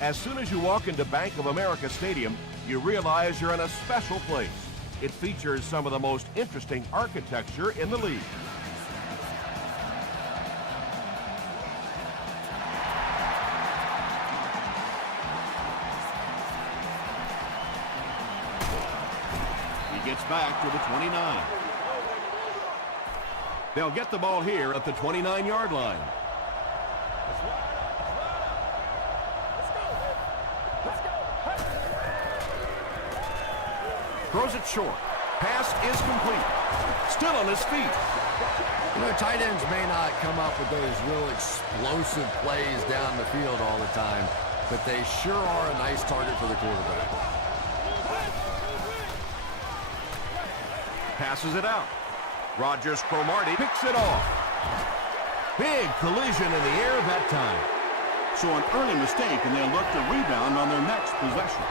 As soon as you walk into Bank of America Stadium, you realize you're in a special place. It features some of the most interesting architecture in the league. He gets back to the 29. They'll get the ball here at the 29-yard line. Throws it short. Pass is complete. Still on his feet. You know, tight ends may not come up with those real explosive plays down the field all the time, but they sure are a nice target for the quarterback. Passes it out. Rogers Cromartie picks it off. Big collision in the air that time. So an early mistake, and they'll look to rebound on their next possession.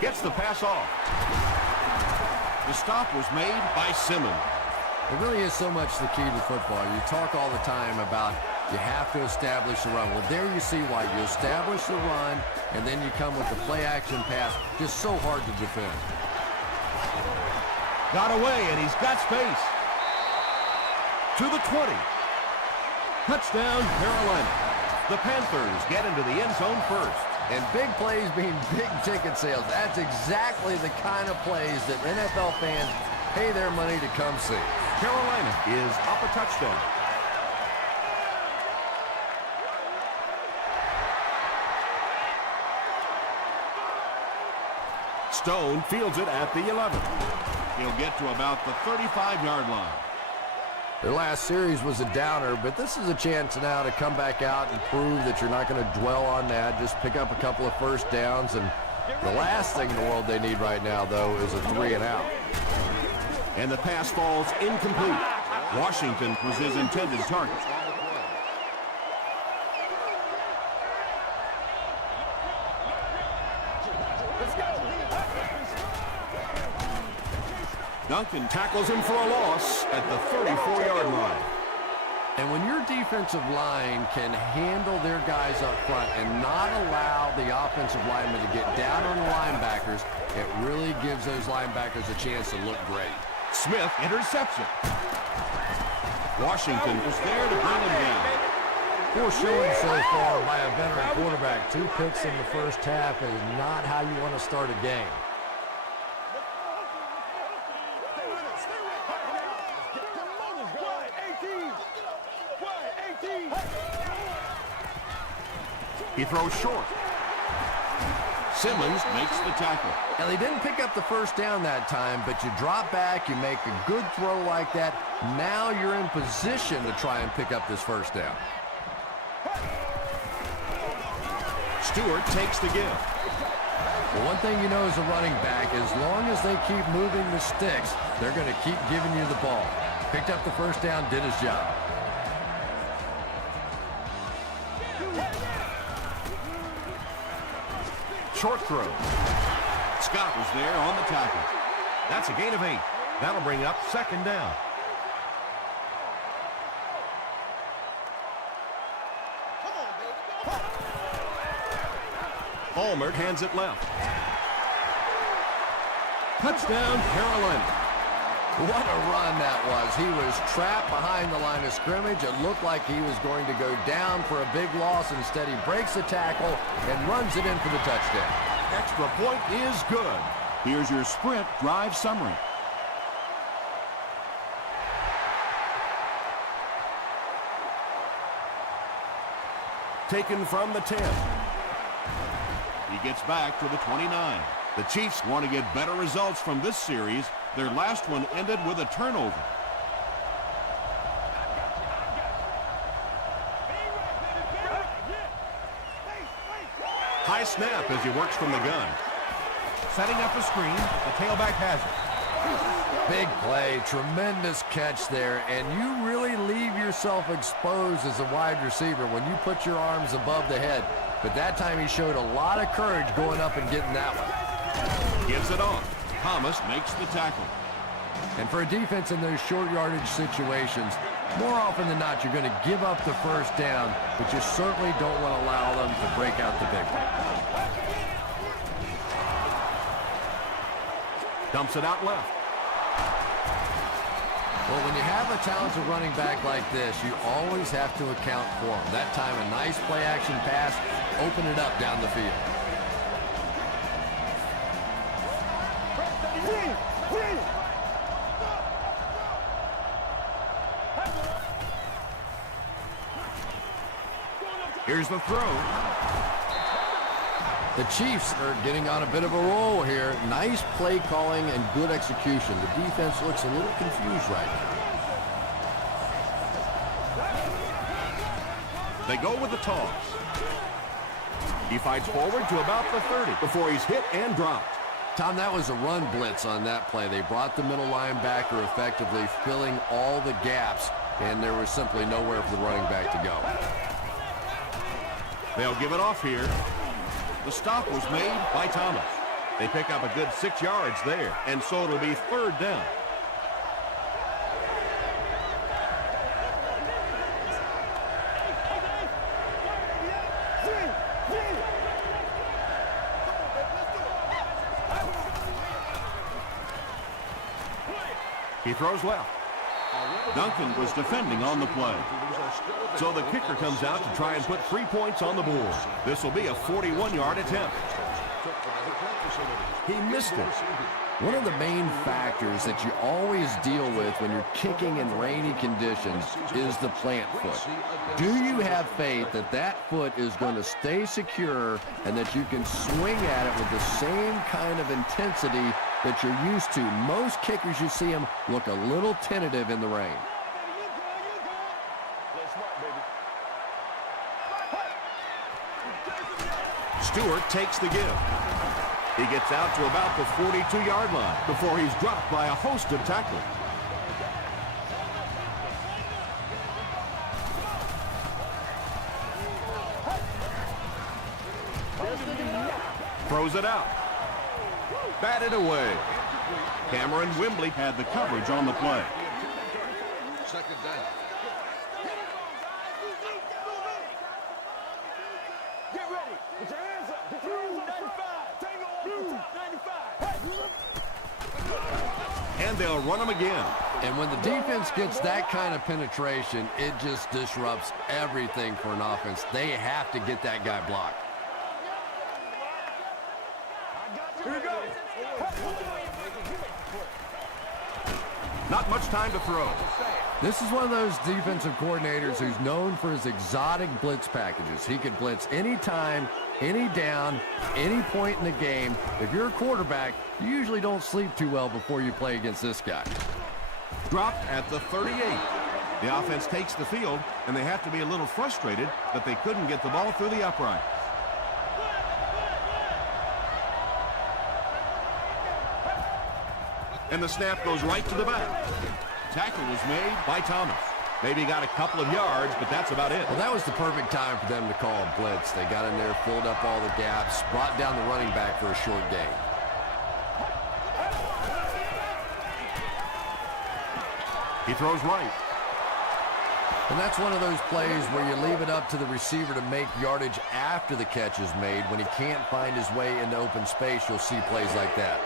Gets the pass off. The stop was made by Simmons. It really is so much the key to football. You talk all the time about you have to establish the run. Well, there you see why. You establish the run, and then you come with the play-action pass. Just so hard to defend. Got away, and he's got space. To the 20. Touchdown, Carolina. The Panthers get into the end zone first. And big plays mean big ticket sales. That's exactly the kind of plays that NFL fans pay their money to come see. Carolina is up a touchdown. Stone fields it at the 11. He'll get to about the 35-yard line. Their last series was a downer, but this is a chance now to come back out and prove that you're not going to dwell on that. Just pick up a couple of first downs, and the last thing in the world they need right now, though, is a 3-and-out. And the pass falls incomplete. Washington was his intended target. Duncan tackles him for a loss at the 34-yard line. And when your defensive line can handle their guys up front and not allow the offensive linemen to get down on the linebackers, it really gives those linebackers a chance to look great. Smith intercepts it. Washington was there to bring him down. Poor showing so far by a veteran quarterback. 2 picks in the first half is not how you want to start a game. He throws short. Simmons makes the tackle. Now, they didn't pick up the first down that time, but you drop back, you make a good throw like that. Now you're in position to try and pick up this first down. Stewart takes the give. Well, one thing you know as a running back, as long as they keep moving the sticks, they're going to keep giving you the ball. Picked up the first down, did his job. Short throw. Scott was there on the tackle. That's a gain of 8. That'll bring up second down. Allmert hands it left. Touchdown, Carolina. What a run that was. He was trapped behind the line of scrimmage. It looked like he was going to go down for a big loss. Instead, he breaks the tackle and runs it in for the touchdown. Extra point is good. Here's your sprint drive summary. Taken from the 10. He gets back to the 29. The Chiefs want to get better results from this series. Their last one ended with a turnover. High snap as he works from the gun. Setting up a screen. The tailback has it. Big play, tremendous catch there, and you really leave yourself exposed as a wide receiver when you put your arms above the head. But that time he showed a lot of courage going up and getting that one. Gives it off. Thomas makes the tackle. And for a defense in those short yardage situations, more often than not, you're going to give up the first down, but you certainly don't want to allow them to break out the big one. Dumps it out left. Well, when you have a talented running back like this, you always have to account for him. That time, a nice play-action pass, open it up down the field. Here's the throw. The Chiefs are getting on a bit of a roll here. Nice play calling and good execution. The defense looks a little confused right now. They go with the toss. He fights forward to about the 30 before he's hit and dropped. Tom, that was a run blitz on that play. They brought the middle linebacker effectively, filling all the gaps, and there was simply nowhere for the running back to go. They'll give it off here. The stop was made by Thomas. They pick up a good 6 yards there, and so it'll be third down. He throws left. Duncan was defending on the play. So the kicker comes out to try and put 3 points on the board. This will be a 41-yard attempt. He missed it. One of the main factors that you always deal with when you're kicking in rainy conditions is the plant foot. Do you have faith that that foot is going to stay secure and that you can swing at it with the same kind of intensity that you're used to? Most kickers, you see them look a little tentative in the rain. Stewart takes the give. He gets out to about the 42-yard line before he's dropped by a host of tacklers. Throws it out. Batted away. Cameron Wembley Had the coverage on the play. Second down. Get ready. Put your hands up. Put your hands up. 95. Tango off the top. 95. and they'll run him again. And when the defense gets that kind of penetration, it just disrupts everything for an offense. They have to get that guy blocked. Here we go. Not much time to throw. This is one of those defensive coordinators who's known for his exotic blitz packages. He could blitz any time, any down, any point in the game. If you're a quarterback, you usually don't sleep too well before you play against this guy. Dropped at the 38. The offense takes the field, and they have to be a little frustrated that they couldn't get the ball through the upright. And the snap goes right to the back. Tackle was made by Thomas. Maybe got a couple of yards, but that's about it. Well, that was the perfect time for them to call a blitz. They got in there, filled up all the gaps, brought down the running back for a short gain. He throws right. And that's one of those plays where you leave it up to the receiver to make yardage after the catch is made. When he can't find his way into open space, you'll see plays like that.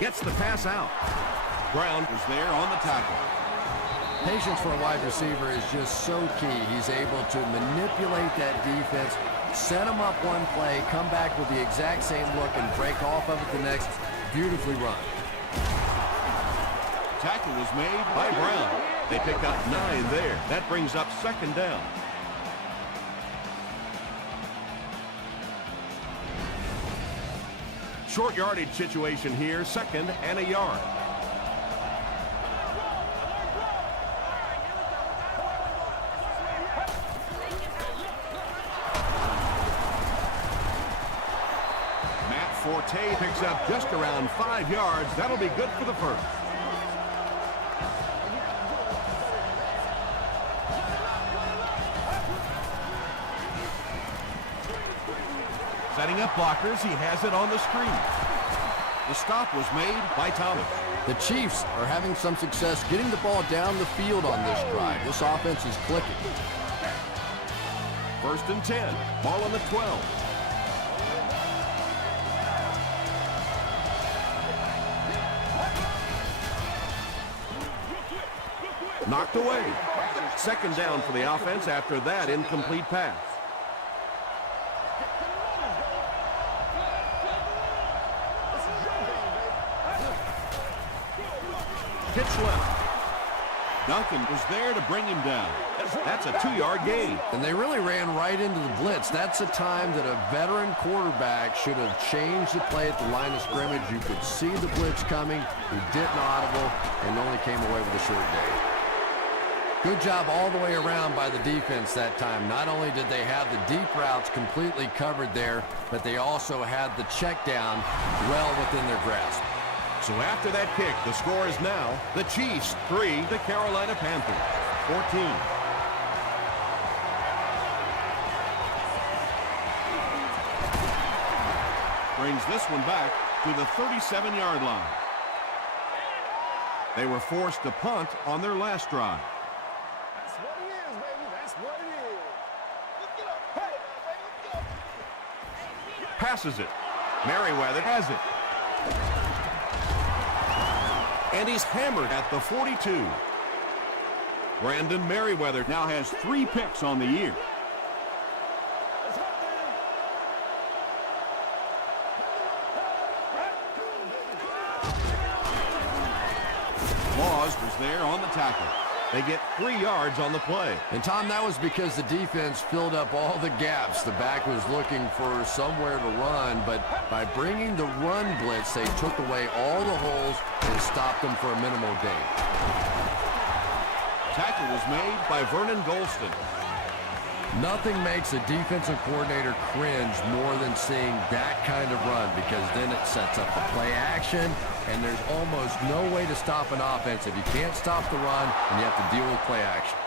Gets the pass out. Brown was there on the tackle. Patience for a wide receiver is just so key. He's able to manipulate that defense, set them up one play, come back with the exact same look, and break off of it the next. Beautifully run. Tackle was made By Brown. They pick up 9 there. That brings up second down. Short yardage situation here, second and a yard. Matt Forte picks up just around 5 yards. That'll be good for the first. Setting up blockers, he has it on the screen. The stop was made by Thomas. The Chiefs are having some success getting the ball down the field on this drive. This offense is clicking. 1st and 10. Ball on the 12. Knocked away. 2nd down for the offense after that incomplete pass. Pitch left. Duncan was there to bring him down. That's a 2-yard gain. And they really ran right into the blitz. That's a time that a veteran quarterback should have changed the play at the line of scrimmage. You could see the blitz coming. He didn't audible and only came away with a short gain. Good job all the way around by the defense that time. Not only did they have the deep routes completely covered there, but they also had the check down well within their grasp. So after that kick, the score is now the Chiefs 3, the Carolina Panthers 14. Brings this one back to the 37-yard line. They were forced to punt on their last drive. That's what it is, baby. That's what it is. Let's get up. Hey, let's get up. Passes it. Merriweather has it. And he's hammered at the 42. Brandon Merriweather now has 3 picks on the year. Laws was there on the tackle. They get 3 yards on the play. And, Tom, that was because the defense filled up all the gaps. The back was looking for somewhere to run, but by bringing the run blitz, they took away all the holes and stopped them for a minimal gain. Tackle was made by Vernon Golston. Nothing makes a defensive coordinator cringe more than seeing that kind of run, because then it sets up the play action, and there's almost no way to stop an offense if you can't stop the run and you have to deal with play action.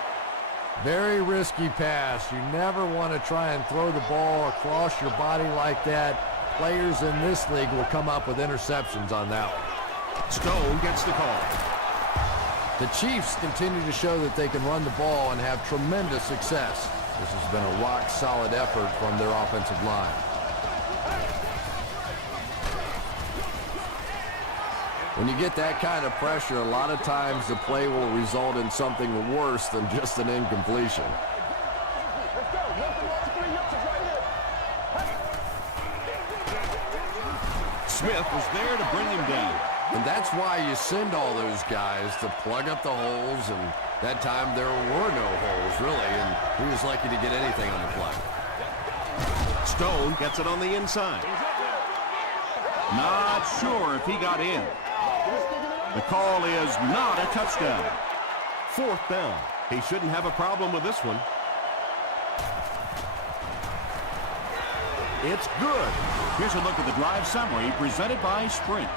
Very risky pass. You never want to try and throw the ball across your body like that. Players in this league will come up with interceptions on that one. Stone gets the call. The Chiefs continue to show that they can run the ball and have tremendous success. This has been a rock-solid effort from their offensive line. When you get that kind of pressure, a lot of times the play will result in something worse than just an incompletion. Smith was there to bring him down. And that's why you send all those guys to plug up the holes, and that time there were no holes, really, and he was lucky to get anything on the play. Stone gets it on the inside. Not sure if he got in. The call is not a touchdown. 4th down. He shouldn't have a problem with this one. It's good. Here's a look at the drive summary presented by Sprint.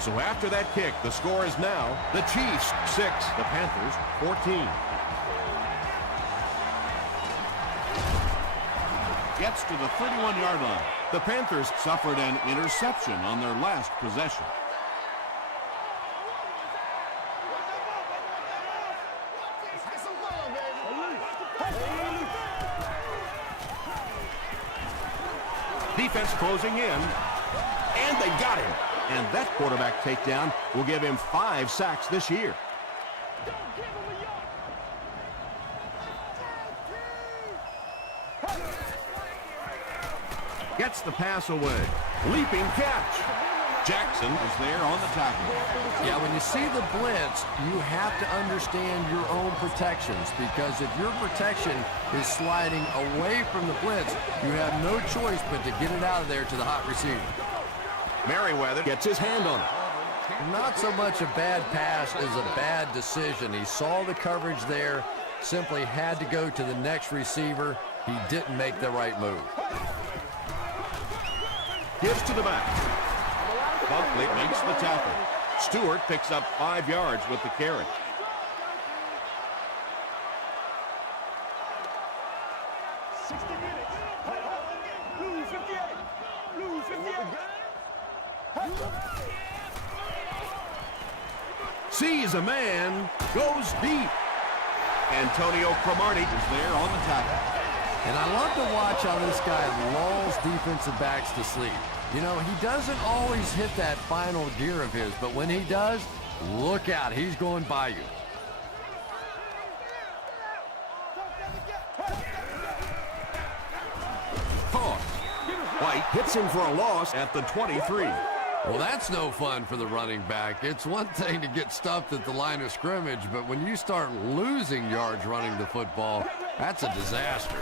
So after that kick, the score is now the Chiefs 6, the Panthers 14. Gets to the 31-yard line. The Panthers suffered an interception on their last possession. Defense closing in, and they got him. And that quarterback takedown will give him 5 sacks this year. Gets the pass away. Leaping catch. Jackson is there on the tackle. Yeah, when you see the blitz, you have to understand your own protections, because if your protection is sliding away from the blitz, you have no choice but to get it out of there to the hot receiver. Merriweather gets his hand on it. Not so much a bad pass as a bad decision. He saw the coverage there, simply had to go to the next receiver. He didn't make the right move. Gives to the back. Buckley makes the tackle. Stewart picks up 5 yards with the carry. 58. Lose 58. Sees a man, goes deep. Antonio Cromartie is there on the tackle. And I love to watch how this guy lulls defensive backs to sleep. You know, he doesn't always hit that final gear of his, but when he does, look out. He's going by you. Toss. White hits him for a loss at the 23. Well, that's no fun for the running back. It's one thing to get stuffed at the line of scrimmage, but when you start losing yards running the football, that's a disaster.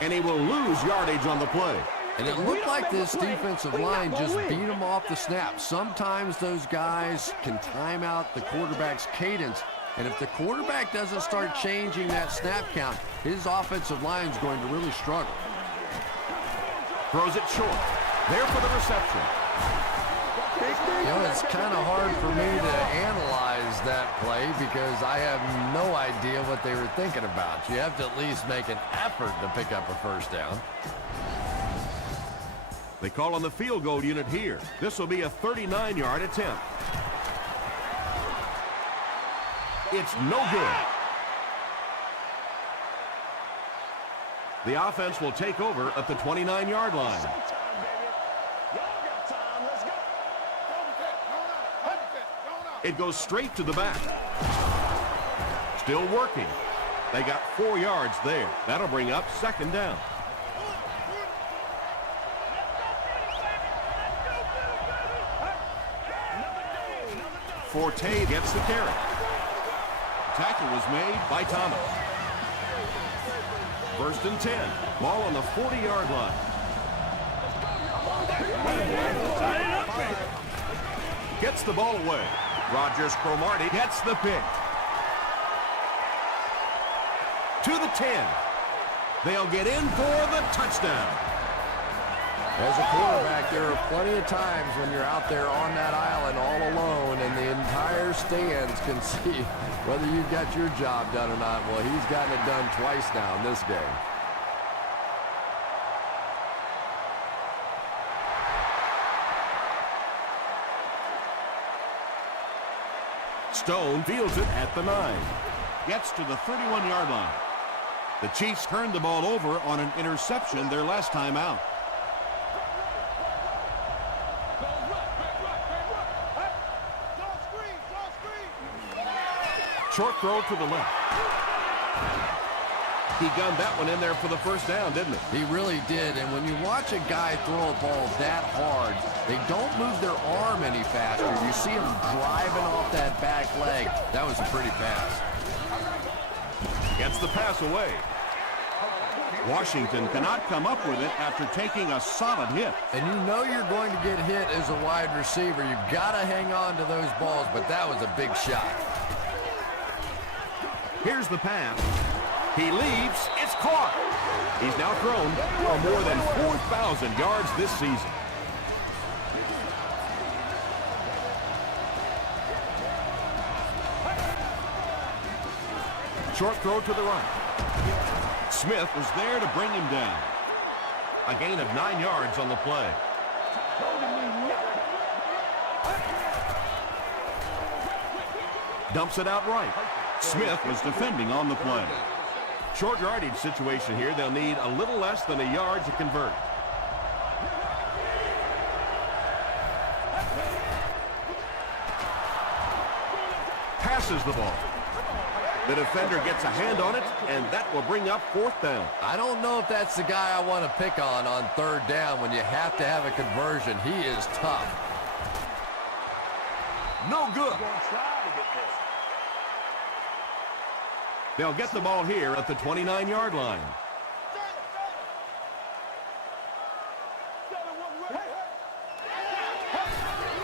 And he will lose yardage on the play. And it looked like this defensive line just beat him off the snap. Sometimes those guys can time out the quarterback's cadence, and if the quarterback doesn't start changing that snap count, his offensive line is going to really struggle. Throws it short. There for the reception. You know, it's kind of hard for me to analyze that play because I have no idea what they were thinking about. You have to at least make an effort to pick up a first down. They call on the field goal unit here. This will be a 39-yard attempt. It's no good. The offense will take over at the 29-yard line. It goes straight to the back. Still working. They got 4 yards there. That'll bring up second down. Forte gets the carry. Tackle was made by Thomas. First and 10. Ball on the 40-yard line. Gets the ball away. Rogers Cromartie gets the pick. To the 10. They'll get in for the touchdown. As a quarterback, there are plenty of times when you're out there on that island all alone and the entire stands can see whether you've got your job done or not. Well, he's gotten it done twice now in this game. Stone fields it at the 9. Gets to the 31-yard line. The Chiefs turned the ball over on an interception their last time out. Short throw to the left. He gunned that one in there for the first down, didn't he? He really did, and when you watch a guy throw a ball that hard, they don't move their arm any faster. You see him driving off that back leg. That was a pretty pass. Gets the pass away. Washington cannot come up with it after taking a solid hit. And you know you're going to get hit as a wide receiver. You've got to hang on to those balls, but that was a big shot. Here's the pass. He leaps. It's caught. He's now thrown for more than 4,000 yards this season. Short throw to the right. Smith was there to bring him down. A gain of 9 yards on the play. Dumps it out right. Smith was defending on the play. Short yardage situation here. They'll need a little less than a yard to convert. Passes the ball. The defender gets a hand on it, and that will bring up fourth down. I don't know if that's the guy I want to pick on third down when you have to have a conversion. He is tough. No good. They'll get the ball here at the 29-yard line.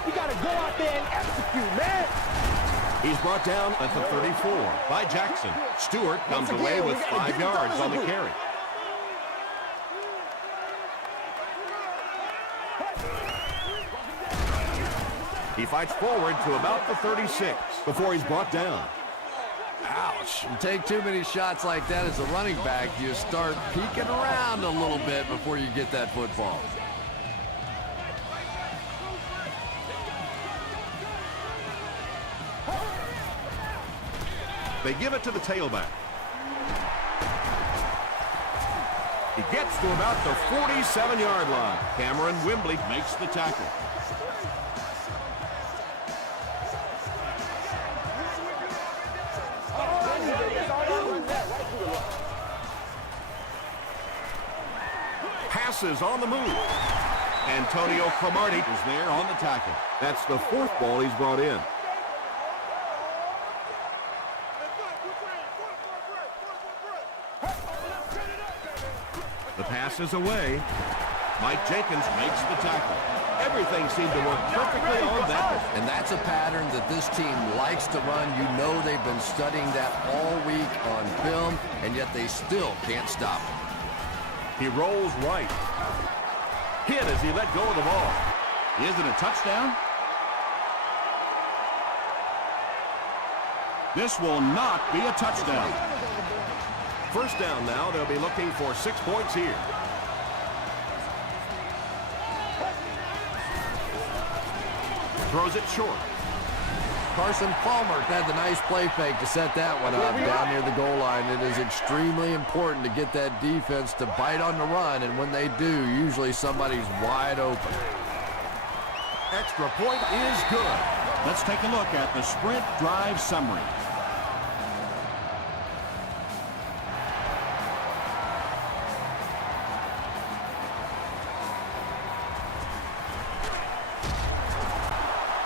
You got to go out there and execute, man. He's brought down at the 34 by Jackson. Stewart comes away with 5 yards on the carry. He fights forward to about the 36 before he's brought down. Ouch. You take too many shots like that as a running back, you start peeking around a little bit before you get that football. They give it to the tailback. He gets to about the 47-yard line. Cameron Wembley Makes the tackle. passes on the move. Antonio Cromartie is there on the tackle. That's the fourth ball he's brought in. The pass is away. Mike Jenkins makes the tackle. Everything seemed to work perfectly on that. And that's a pattern that this team likes to run. You know they've been studying that all week on film, and yet they still can't stop it. He rolls right. Hit as he let go of the ball. Is it a touchdown? This will not be a touchdown. First down now. They'll be looking for 6 points here. Throws it short. Carson Palmer had the nice play fake to set that one up down near the goal line. It is extremely important to get that defense to bite on the run, and when they do, usually somebody's wide open. Extra point is good. Let's take a look at the sprint drive summary.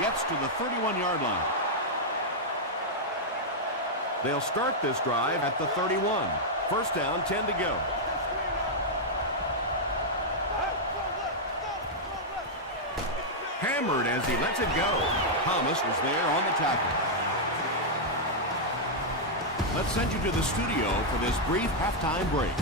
Gets to the 31-yard line. They'll start this drive at the 31. First down, 10 to go. Hammered as he lets it go. Thomas is there on the tackle. Let's send you to the studio for this brief halftime break.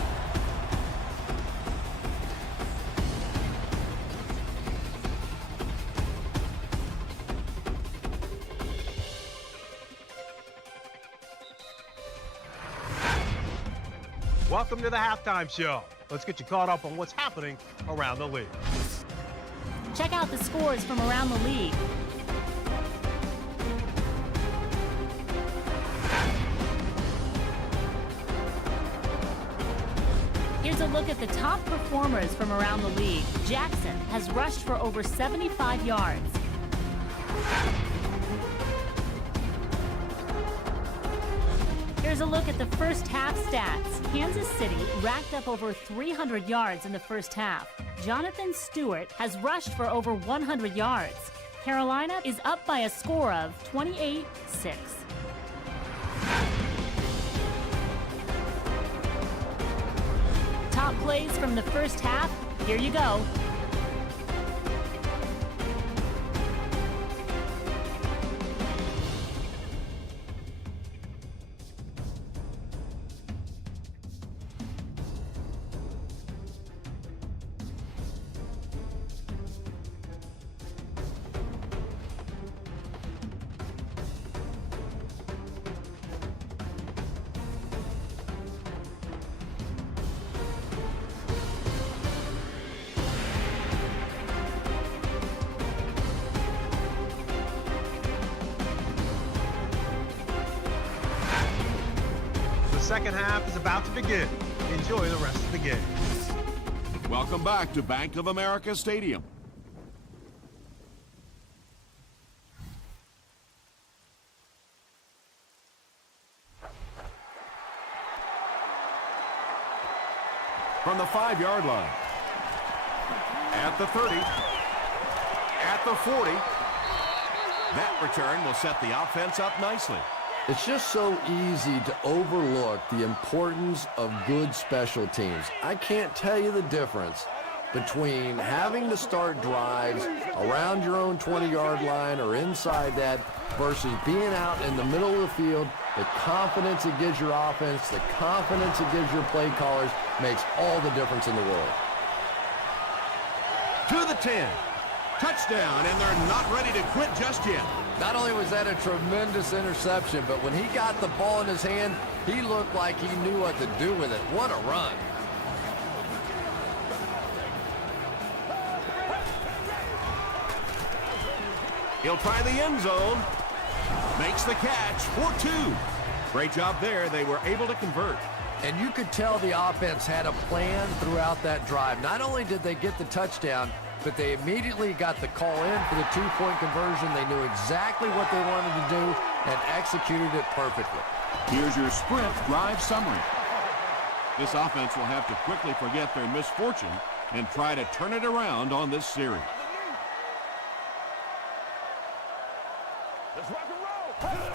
Welcome to the halftime show. Let's get you caught up on what's happening around the league. Check out the scores from around the league. Here's a look at the top performers from around the league. Jackson has rushed for over 75 yards. Here's a look at the first half stats. Kansas City racked up over 300 yards in the first half. Jonathan Stewart has rushed for over 100 yards. Carolina is up by a score of 28-6. Top plays from the first half. Here you go. The second half is about to begin. Enjoy the rest of the game. Welcome back to Bank of America Stadium. From the 5-yard line. At the 30. At the 40. That return will set the offense up nicely. It's just so easy to overlook the importance of good special teams. I can't tell you the difference between having to start drives around your own 20-yard line or inside that versus being out in the middle of the field. The confidence it gives your offense, the confidence it gives your play callers makes all the difference in the world. To the 10. Touchdown, and they're not ready to quit just yet. Not only was that a tremendous interception, but when he got the ball in his hand, he looked like he knew what to do with it. What a run. He'll try the end zone. Makes the catch for 2. Great job there. They were able to convert. And you could tell the offense had a plan throughout that drive. Not only did they get the touchdown, but they immediately got the call in for the 2-point conversion. They knew exactly what they wanted to do and executed it perfectly. Here's your sprint drive summary. This offense will have to quickly forget their misfortune and try to turn it around on this series. Let's rock and roll.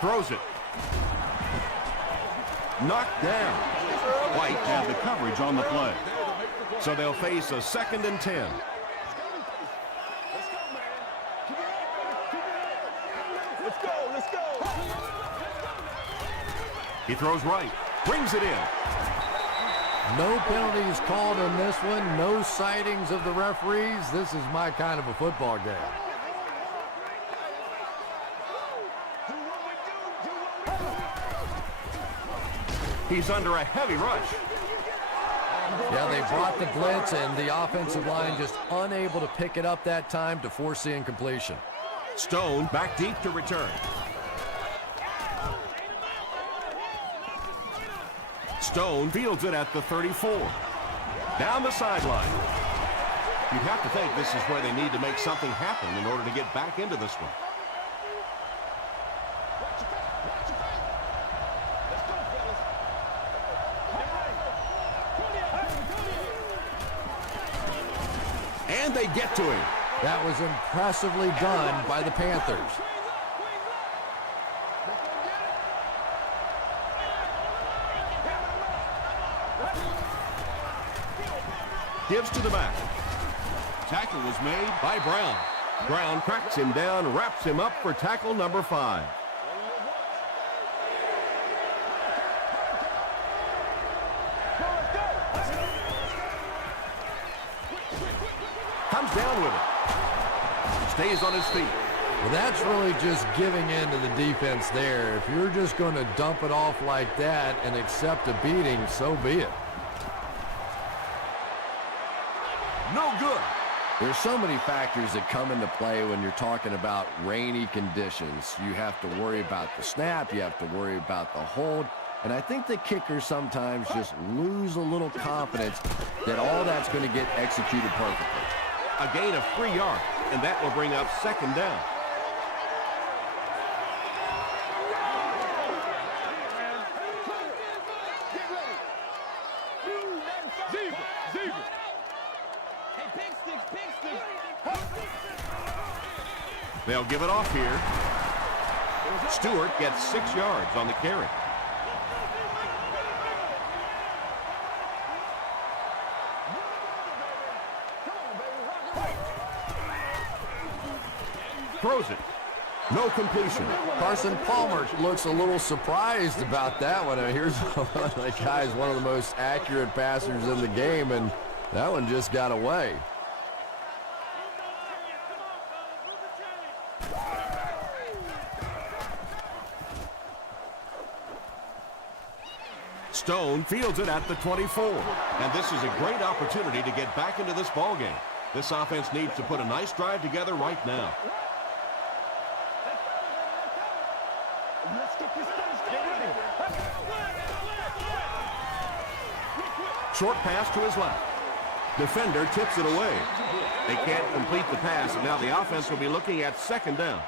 Throws it. Knocked down. White had the coverage on the play. So they'll face a 2nd and 10. Let's go, man. Keep it up. Let's go. Let's go. He throws right. Brings it in. No penalties called in this one. No sightings of the referees. This is my kind of a football game. He's under a heavy rush. Yeah, they brought the blitz, and the offensive line just unable to pick it up that time to force the incompletion. Stone back deep to return. Stone fields it at the 34. Down the sideline. You'd have to think this is where they need to make something happen in order to get back into this one. And they get to him. That was impressively done by the Panthers. Gives to the back. Tackle was made by Brown. Brown cracks him down, wraps him up for tackle number 5. Comes down with it. Stays on his feet. Well, that's really just giving in to the defense there. If you're just going to dump it off like that and accept a beating, so be it. No good. There's so many factors that come into play when you're talking about rainy conditions. You have to worry about the snap. You have to worry about the hold. And I think the kickers sometimes just lose a little confidence that all that's going to get executed perfectly. A gain of 3 yards, and that will bring up 2nd down. They'll give it off here. Stewart gets 6 yards on the carry. Throws it. No completion. Carson Palmer looks a little surprised about that one. Here's that guy's one of the most accurate passers in the game, and that one just got away. Stone fields it at the 24. And this is a great opportunity to get back into this ball game. This offense needs to put a nice drive together right now. Short pass to his left. Defender tips it away. They can't complete the pass, and now the offense will be looking at 2nd down.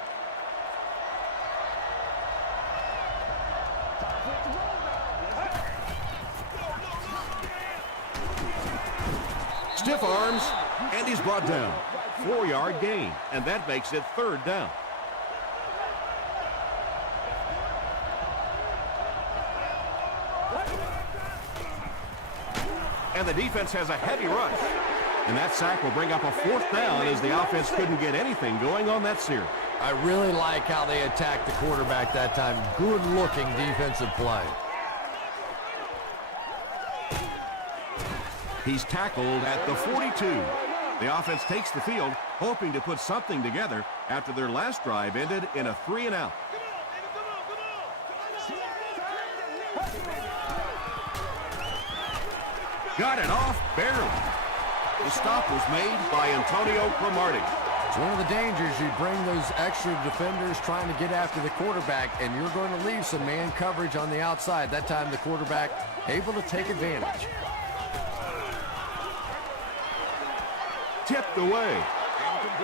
Stiff arms, and he's brought down. 4-yard gain, and that makes it 3rd down. And the defense has a heavy rush. And that sack will bring up a 4th down as the offense couldn't get anything going on that series. I really like how they attacked the quarterback that time. Good-looking defensive play. He's tackled at the 42. The offense takes the field hoping to put something together after their last drive ended in a 3-and-out. Got it off barely. The stop was made by Antonio Cromartie. It's one of the dangers. You bring those extra defenders trying to get after the quarterback, and you're going to leave some man coverage on the outside. That time the quarterback able to take advantage. Tipped away.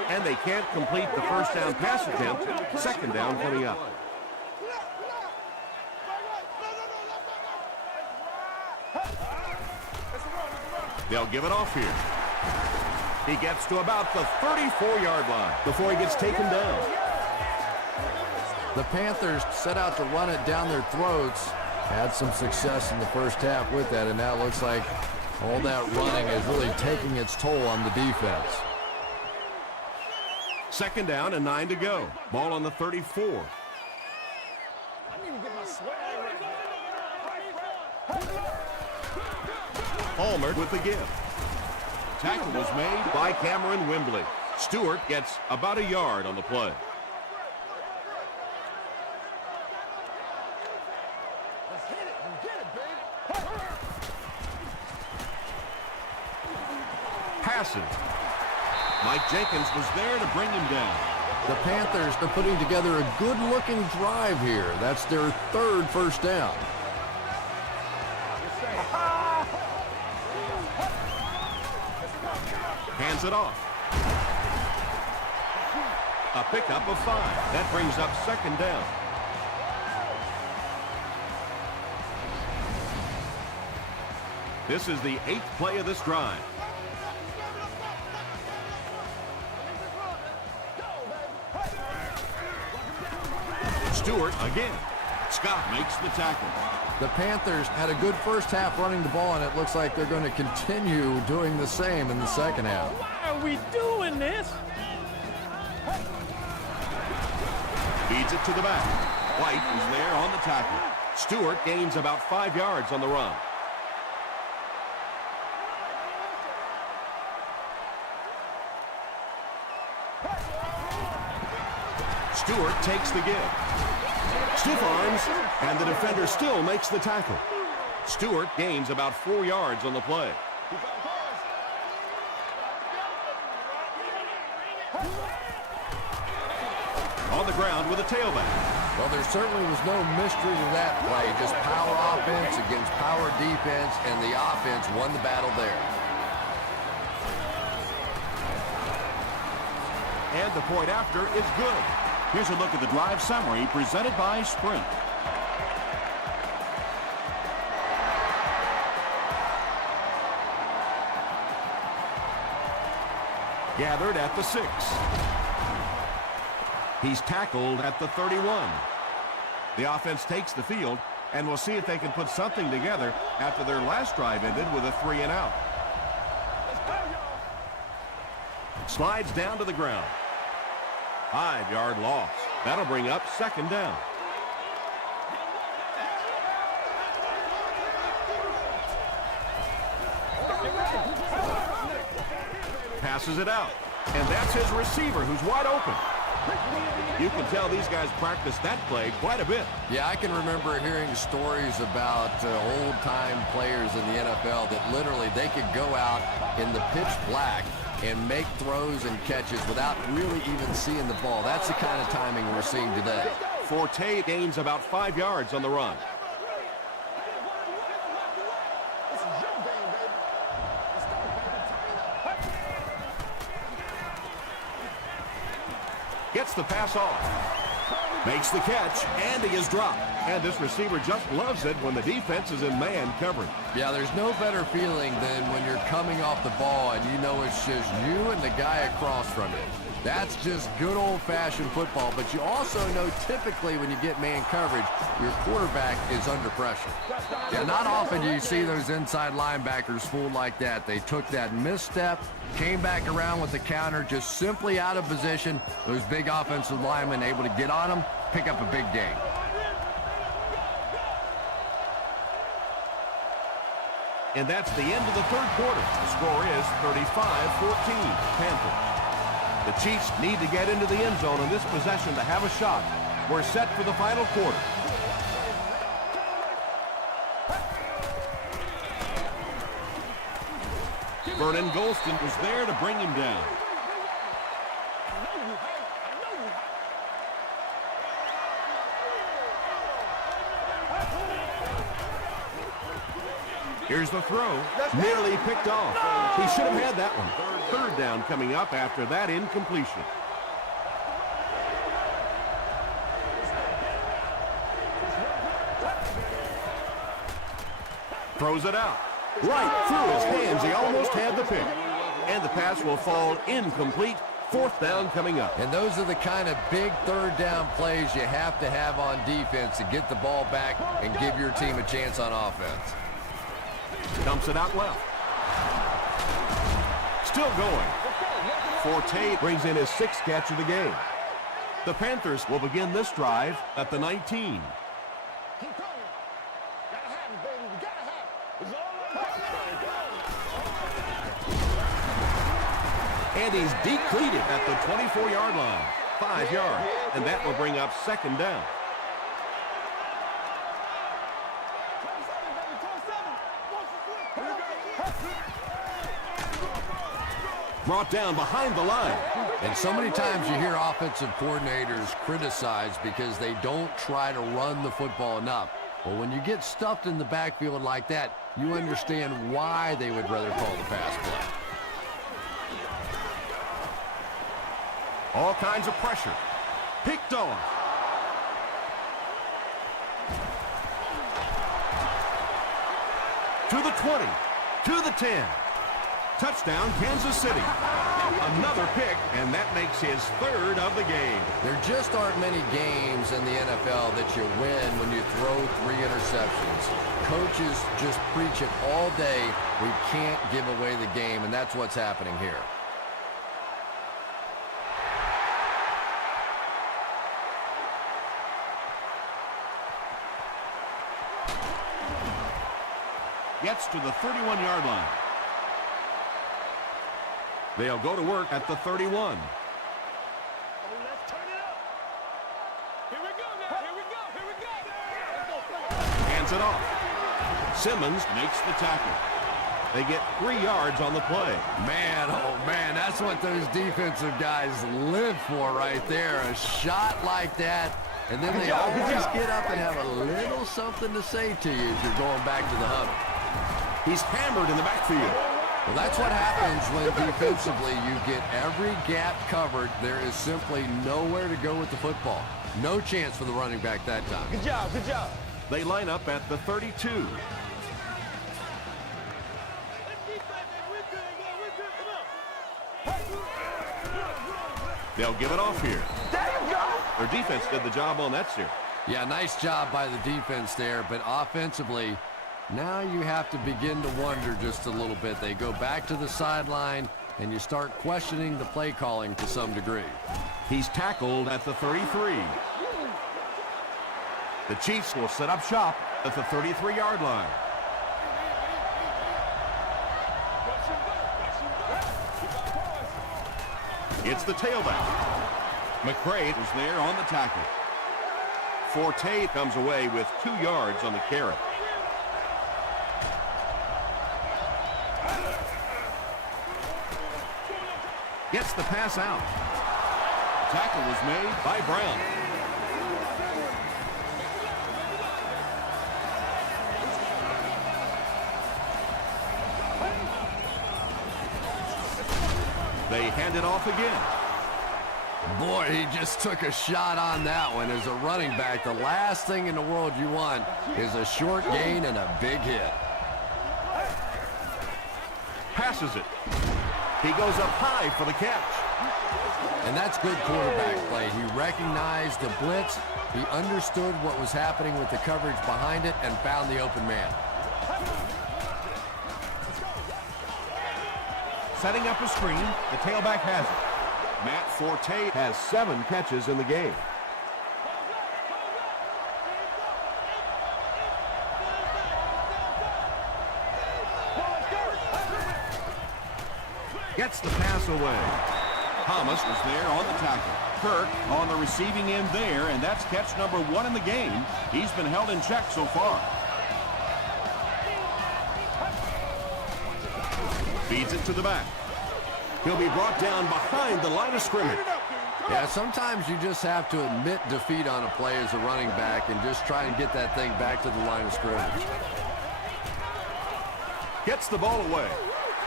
And they can't complete the first down pass attempt. Second down coming up. They'll give it off here. He gets to about the 34-yard line before he gets taken down. The Panthers set out to run it down their throats. Had some success in the first half with that, and now it looks like all that running is really taking its toll on the defense. Second down and 9 to go. Ball on the 34. I need to get my swag right. Palmer with the give. Tackle was made by Cameron Wembley. Stewart gets about a yard on the play. Let's hit it and get it, baby. Passes. Mike Jenkins was there to bring him down. The Panthers are putting together a good-looking drive here. That's their third first down. Hands it off. A pickup of 5. That brings up second down. This is the 8th play of this drive. Stewart again. Scott makes the tackle. The Panthers had a good first half running the ball, and it looks like they're going to continue doing the same in the second half. Why are we doing this? Feeds it to the back. White is there on the tackle. Stewart gains about 5 yards on the run. Stewart takes the give. Stiff arms, and the defender still makes the tackle. Stewart gains about 4 yards on the play. On the ground with a tailback. Well, there certainly was no mystery to that play. Just power offense against power defense, and the offense won the battle there. And the point after is good. Here's a look at the drive summary presented by Sprint. Gathered at the 6. He's tackled at the 31. The offense takes the field, and we'll see if they can put something together after their last drive ended with a 3-and-out. Slides down to the ground. 5-yard loss. That'll bring up second down. Passes it out. And that's his receiver who's wide open. You can tell these guys practice that play quite a bit. Yeah, I can remember hearing stories about old-time players in the NFL that literally they could go out in the pitch black and make throws and catches without really even seeing the ball. That's the kind of timing we're seeing today. Forte gains about 5 yards on the run. Gets the pass off. Makes the catch, and he is dropped. And this receiver just loves it when the defense is in man coverage. Yeah, there's no better feeling than when you're coming off the ball and you know it's just you and the guy across from you. That's just good old-fashioned football, but you also know typically when you get man coverage, your quarterback is under pressure. Yeah, not often do you see those inside linebackers fooled like that. They took that misstep, came back around with the counter, just simply out of position. Those big offensive linemen able to get on them, pick up a big gain. And that's the end of the third quarter. The score is 35-14, Panthers. The Chiefs need to get into the end zone on this possession to have a shot. We're set for the final quarter. Vernon Golston was there to bring him down. Here's the throw. Nearly picked off. He should have had that one. Third down coming up after that incompletion. Throws it out. Right through his hands. He almost had the pick. And the pass will fall incomplete. Fourth down coming up. And those are the kind of big third down plays you have to have on defense to get the ball back and give your team a chance on offense. Dumps it out left. Still going. Forte brings in his sixth catch of the game. The Panthers will begin this drive at the 19. Keep going. Gotta have it, baby. We gotta have it. It's all And he's depleted at the 24-yard line. 5 yards. And that will bring up second down. Brought down behind the line. And so many times you hear offensive coordinators criticized because they don't try to run the football enough. Well, when you get stuffed in the backfield like that, you understand why they would rather call the pass play. All kinds of pressure. Picked off. To the 20. To the 10. Touchdown, Kansas City. Another pick, and that makes his third of the game. There just aren't many games in the NFL that you win when you throw 3 interceptions. Coaches just preach it all day. We can't give away the game, and that's what's happening here. Gets to the 31-yard line. They'll go to work at the 31. Oh, let's turn it up. Here we go now. Here we go. Here we go. Hands it off. Simmons makes the tackle. They get 3 yards on the play. Man, oh man, that's what those defensive guys live for right there. A shot like that, and then they always get up and have a little something to say to you as you're going back to the huddle. He's hammered in the backfield. Well, that's what happens when defensively you get every gap covered. There is simply nowhere to go with the football. No chance for the running back that time. Good job. Good job. They line up at the 32. They'll give it off here. There you go. Their defense did the job on that series. Yeah, nice job by the defense there, but offensively, now you have to begin to wonder just a little bit. They go back to the sideline, and you start questioning the play calling to some degree. He's tackled at the 33. The Chiefs will set up shop at the 33-yard line. It's the tailback. McCray was there on the tackle. Forte comes away with 2 yards on the carry. Gets the pass out. Tackle was made by Brown. They hand it off again. Boy, he just took a shot on that one. As a running back, the last thing in the world you want is a short gain and a big hit. Passes it. He goes up high for the catch. And that's good quarterback play. He recognized the blitz. He understood what was happening with the coverage behind it and found the open man. Setting up a screen, the tailback has it. Matt Forte has 7 catches in the game. Gets the pass away. Thomas was there on the tackle. Kirk on the receiving end there, and that's catch number 1 in the game. He's been held in check so far. Feeds it to the back. He'll be brought down behind the line of scrimmage. Yeah, sometimes you just have to admit defeat on a play as a running back and just try and get that thing back to the line of scrimmage. Gets the ball away.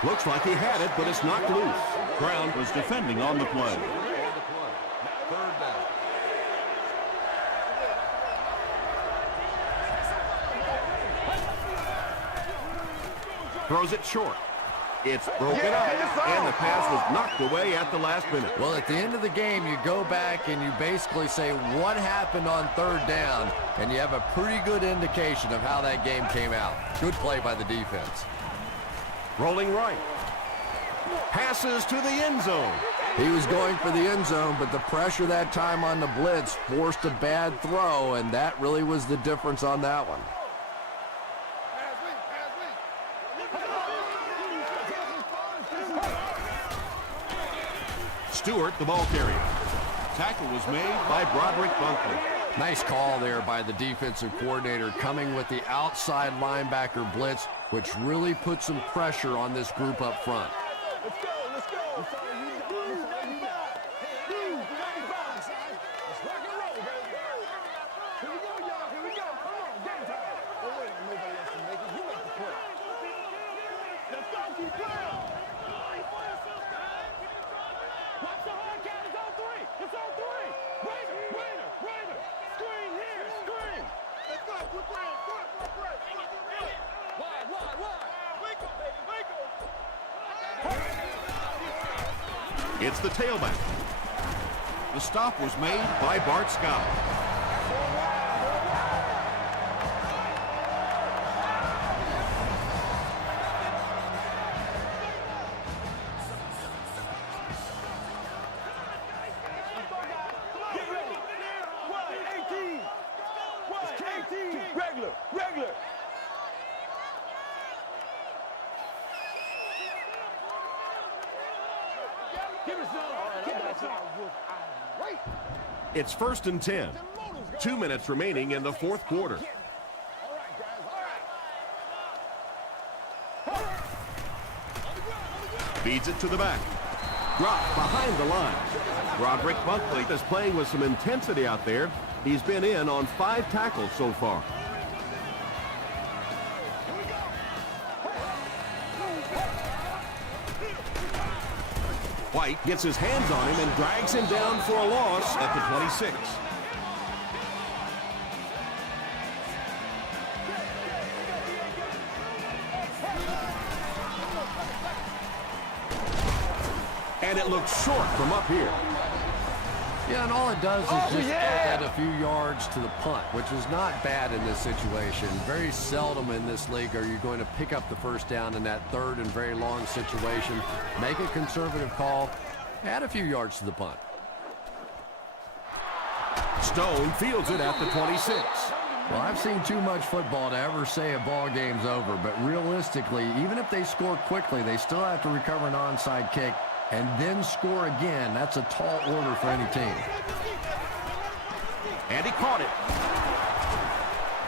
Looks like he had it, but it's knocked loose. Brown was defending on the play. Third down. Throws it short. It's broken up, and the pass was knocked away at the last minute. Well, at the end of the game, you go back and you basically say what happened on third down, and you have a pretty good indication of how that game came out. Good play by the defense. Rolling right. Passes to the end zone. He was going for the end zone, but the pressure that time on the blitz forced a bad throw, and that really was the difference on that one. Stewart, the ball carrier. Tackle was made by Broderick Bunkley. Nice call there by the defensive coordinator, coming with the outside linebacker blitz, which really put some pressure on this group up front. Let's go, let's go. Let's rock and roll, baby. Here we go, y'all. Here we go. Come on, game time. Oh, wait, nobody else can make it. You make the play. Let's go, keep playing. Watch the hard count. It's on 3. It's on 3. Waiter. Screen here. Screen. Let's go. We're playing. Wide. Wake up, baby. Wake up. It's the tailback. The stop was made by Bart Scott. Get ready. 18. 18. Regular. Give us some. It's 1st and 10. 2 minutes remaining in the fourth quarter. All right, guys. Feeds it to the back. Dropped behind the line. Broderick Bunkley is playing with some intensity out there. He's been in on 5 tackles so far. White gets his hands on him and drags him down for a loss at the 26. And it looks short from up here. Yeah, and all it does is just add a few yards to the punt, which is not bad in this situation. Very seldom in this league are you going to pick up the first down in that third and very long situation. Make a conservative call, add a few yards to the punt. Stone fields it at the 26. Well, I've seen too much football to ever say a ball game's over, but realistically, even if they score quickly, they still have to recover an onside kick and then score again. That's a tall order for any team. And he caught it.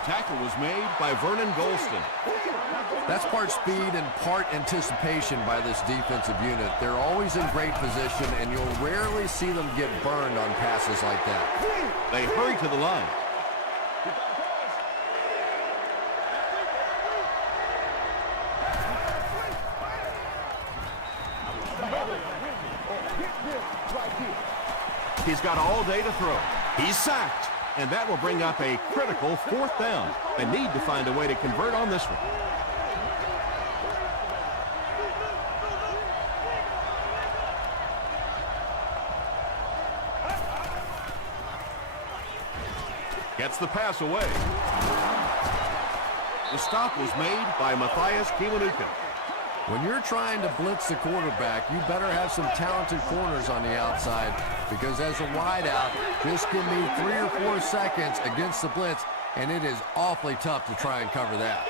Tackle was made by Vernon Golston. That's part speed and part anticipation by this defensive unit. They're always in great position, and you'll rarely see them get burned on passes like that. They hurry to the line. He's got all day to throw. He's sacked, and that will bring up a critical 4th down. They need to find a way to convert on this one. Gets the pass away. The stop was made by Matthias Kiwanuka. When you're trying to blitz the quarterback, you better have some talented corners on the outside, because as a wideout, just give me 3 or 4 seconds against the blitz, and it is awfully tough to try and cover that.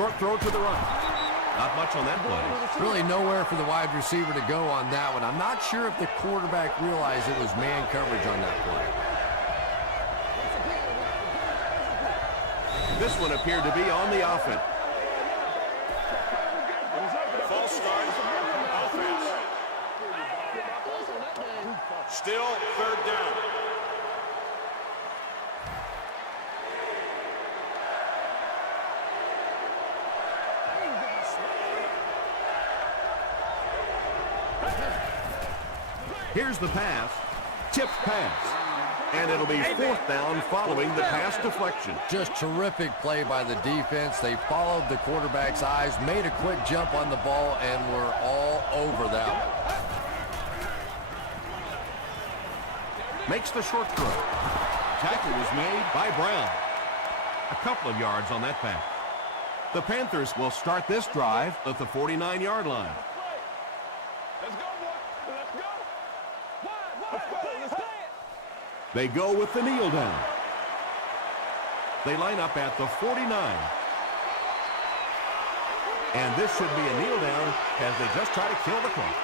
Short throw to the right. Not much on that play. Really nowhere for the wide receiver to go on that one. I'm not sure if the quarterback realized it was man coverage on that play. This one appeared to be on the offense. False start. Offense. Still third down. Here's the pass. Tipped pass. And it'll be fourth down following the pass deflection. Just terrific play by the defense. They followed the quarterback's eyes, made a quick jump on the ball, and were all over that one. Makes the short throw. Tackle was made by Brown. A couple of yards on that pass. The Panthers will start this drive at the 49-yard line. Let's go, boy. Let's go. Let's go. Let's play it. They go with the kneel down. They line up at the 49. And this should be a kneel down as they just try to kill the clock.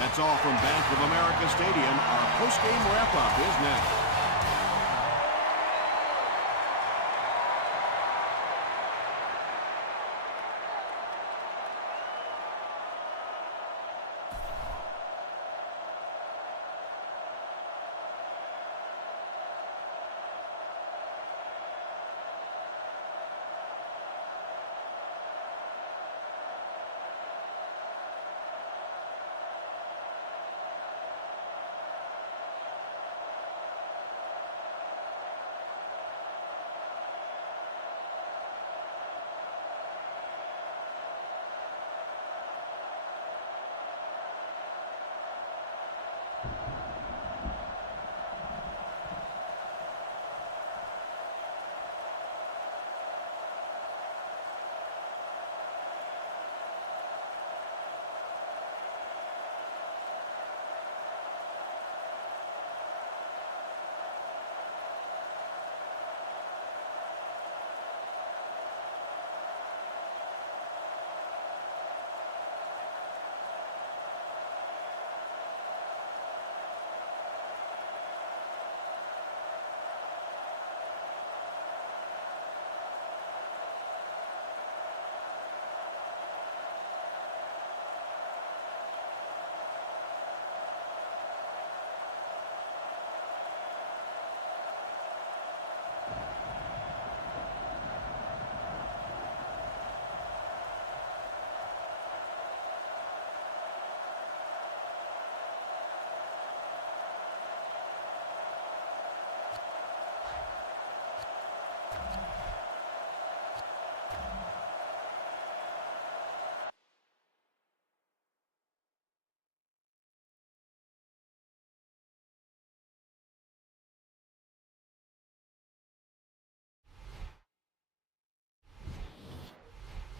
That's all from Bank of America Stadium. Our post-game wrap-up is next.